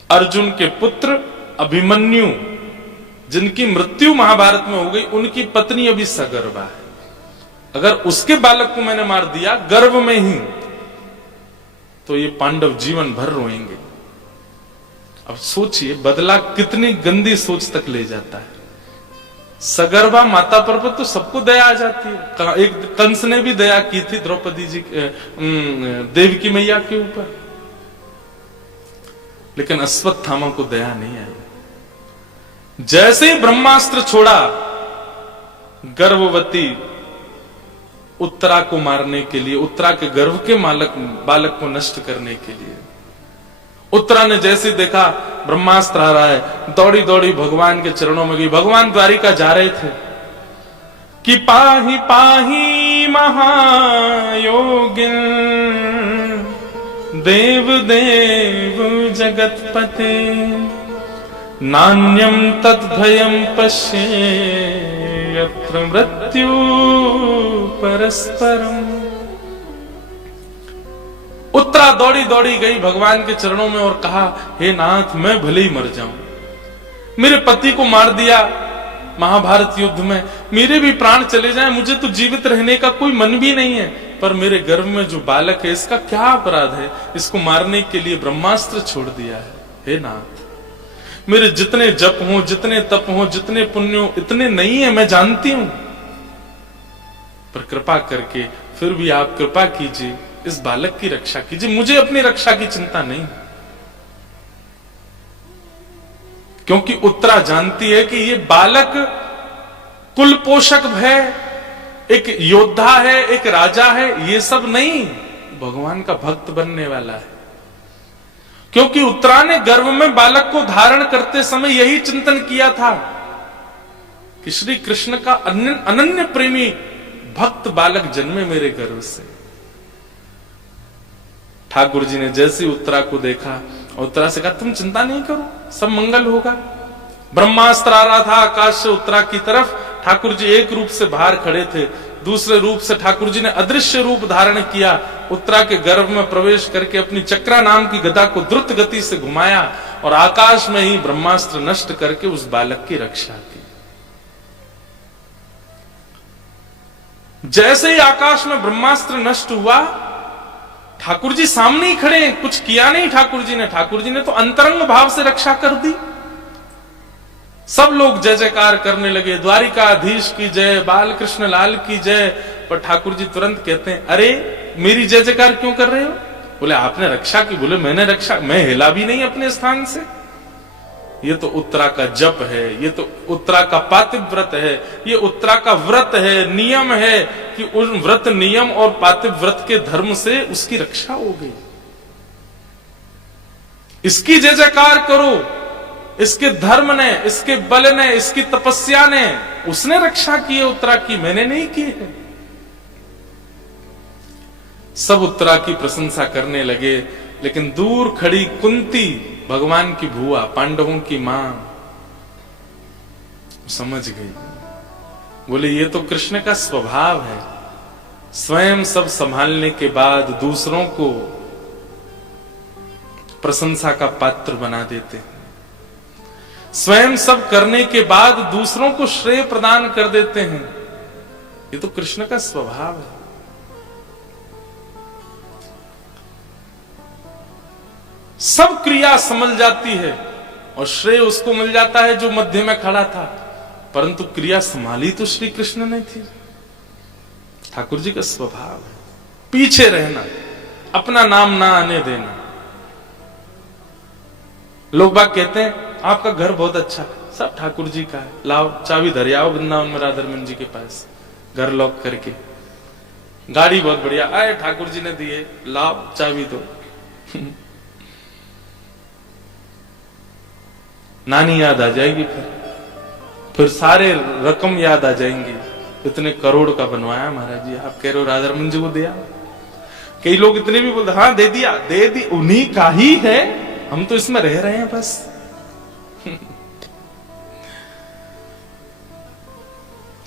अर्जुन के पुत्र अभिमन्यु, जिनकी मृत्यु महाभारत में हो गई, उनकी पत्नी अभी सगर्भा है। अगर उसके बालक को मैंने मार दिया गर्भ में ही, तो ये पांडव जीवन भर रोएंगे। अब सोचिए बदला कितनी गंदी सोच तक ले जाता है। सगर्भा माता पर तो सबको दया आ जाती है। एक कंस ने भी दया की थी द्रौपदी जी देवकी मैया के ऊपर, लेकिन अश्वत्थामा को दया नहीं आई। जैसे ही ब्रह्मास्त्र छोड़ा, गर्भवती उत्तरा को मारने के लिए, उत्तरा के गर्भ के बालक को नष्ट करने के लिए, उत्तरा ने जैसे देखा ब्रह्मास्त्र आ रहा है, दौड़ी दौड़ी भगवान के चरणों में गई। भगवान द्वारिका जा रहे थे कि पाहि पाहि महायोगिन देव देव जगतपते नान्यम तद्भयं पश्ये यत्र मृत्यु परस्परम। उत्तरा दौड़ी दौड़ी गई भगवान के चरणों में और कहा, हे नाथ, मैं भले ही मर जाऊं, मेरे पति को मार दिया महाभारत युद्ध में, मेरे भी प्राण चले जाएं, मुझे तो जीवित रहने का कोई मन भी नहीं है, पर मेरे गर्भ में जो बालक है इसका क्या अपराध है, इसको मारने के लिए ब्रह्मास्त्र छोड़ दिया है। हे नाथ, मेरे जितने जप हो, जितने तप हो, जितने पुण्य हो, इतने नहीं है, मैं जानती हूं, पर कृपा करके फिर भी आप कृपा कीजिए, इस बालक की रक्षा कीजिए, मुझे अपनी रक्षा की चिंता नहीं। क्योंकि उत्तरा जानती है कि ये बालक कुल पोषक है, एक योद्धा है, एक राजा है, ये सब नहीं, भगवान का भक्त बनने वाला है। क्योंकि उत्तरा ने गर्भ में बालक को धारण करते समय यही चिंतन किया था कि श्री कृष्ण का अनन्य प्रेमी भक्त बालक जन्मे मेरे गर्भ से। ठाकुर जी ने जैसे उत्तरा को देखा, उत्तरा से कहा, तुम चिंता नहीं करो, सब मंगल होगा। ब्रह्मास्त्र आ रहा था आकाश से उत्तरा की तरफ, ठाकुर जी एक रूप से बाहर खड़े थे, दूसरे रूप से ठाकुर जी ने अदृश्य रूप धारण किया, उत्तरा के गर्भ में प्रवेश करके अपनी चक्रा नाम की गदा को द्रुत गति से घुमाया और आकाश में ही ब्रह्मास्त्र नष्ट करके उस बालक की रक्षा की। जैसे ही आकाश में ब्रह्मास्त्र नष्ट हुआ, ठाकुर जी सामने ही खड़े, कुछ किया नहीं ठाकुर जी ने तो अंतरंग भाव से रक्षा कर दी। सब लोग जय जयकार करने लगे, द्वारिकाधीश की जय, बाल कृष्ण लाल की जय। पर ठाकुर जी तुरंत कहते हैं, अरे मेरी जय जयकार क्यों कर रहे हो? बोले आपने रक्षा की। बोले मैंने रक्षा, मैं हिला भी नहीं अपने स्थान से। ये तो उत्तरा का जप है, ये तो उत्तरा का पातिव्रत है, ये उत्तरा का व्रत है, नियम है कि उन व्रत नियम और पातिव्रत के धर्म से उसकी रक्षा हो गई। इसकी जय जयकार करो, इसके धर्म ने, इसके बल ने, इसकी तपस्या ने, उसने रक्षा की है उत्तरा की, मैंने नहीं की है। सब उत्तरा की प्रशंसा करने लगे, लेकिन दूर खड़ी कुंती, भगवान की भुआ, पांडवों की मां, समझ गई। बोले ये तो कृष्ण का स्वभाव है, स्वयं सब संभालने के बाद दूसरों को प्रशंसा का पात्र बना देते हैं, स्वयं सब करने के बाद दूसरों को श्रेय प्रदान कर देते हैं। ये तो कृष्ण का स्वभाव है। सब क्रिया संभल जाती है और श्रेय उसको मिल जाता है जो मध्य में खड़ा था, परंतु क्रिया संभाली तो श्री कृष्ण ने थी। ठाकुर जी का स्वभाव है पीछे रहना, अपना नाम ना आने देना। लोग बाग कहते हैं आपका घर बहुत अच्छा है, सब ठाकुर जी का है, लाओ चाबी धर आओ वृंदावन में राधारमन जी के पास, घर लॉक करके। गाड़ी बहुत बढ़िया, आए ठाकुर जी ने दिए, लाओ चाबी दो। नानी याद आ जाएगी, फिर सारे रकम याद आ जाएंगी, इतने करोड़ का बनवाया महाराज जी, आप कह रहे हो राधारमन जी को दिया। कई लोग इतने भी बोलते हाँ दे दिया, दे दी, उन्हीं का ही है, हम तो इसमें रह रहे हैं बस।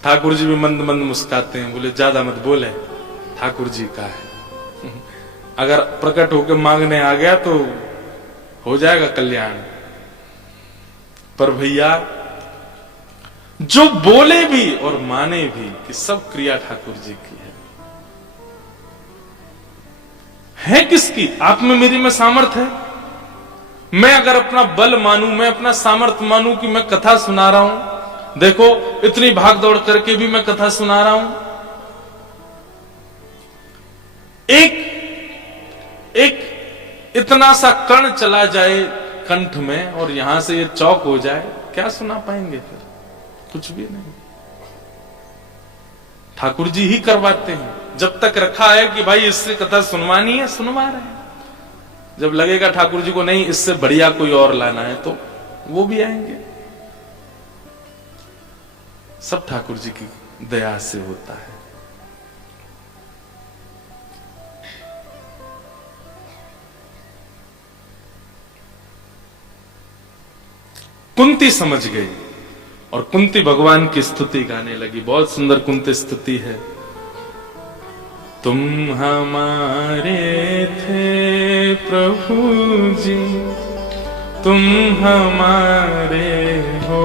ठाकुर जी भी मंद मंद मुस्काते हैं, बोले ज्यादा मत बोले, ठाकुर जी का है। अगर प्रकट होकर मांगने आ गया तो हो जाएगा कल्याण। पर भैया जो बोले भी और माने भी कि सब क्रिया ठाकुर जी की है किसकी? आप में मेरी में सामर्थ है। मैं अगर अपना बल मानूं, मैं अपना सामर्थ मानूं कि मैं कथा सुना रहा हूं, देखो इतनी भाग दौड़ करके भी मैं कथा सुना रहा हूं, एक इतना सा कण चला जाए कंठ में और यहां से ये चौक हो जाए, क्या सुना पाएंगे फिर? कुछ भी नहीं। ठाकुर जी ही करवाते हैं। जब तक रखा है कि भाई इससे कथा सुनवानी है, सुनवा रहे हैं। जब लगेगा ठाकुर जी को नहीं इससे बढ़िया कोई और लाना है तो वो भी आएंगे। सब ठाकुर जी की दया से होता है। कुंती समझ गई और कुंती भगवान की स्तुति गाने लगी। बहुत सुंदर कुंती स्तुति है। तुम हमारे थे प्रभु जी, तुम हमारे हो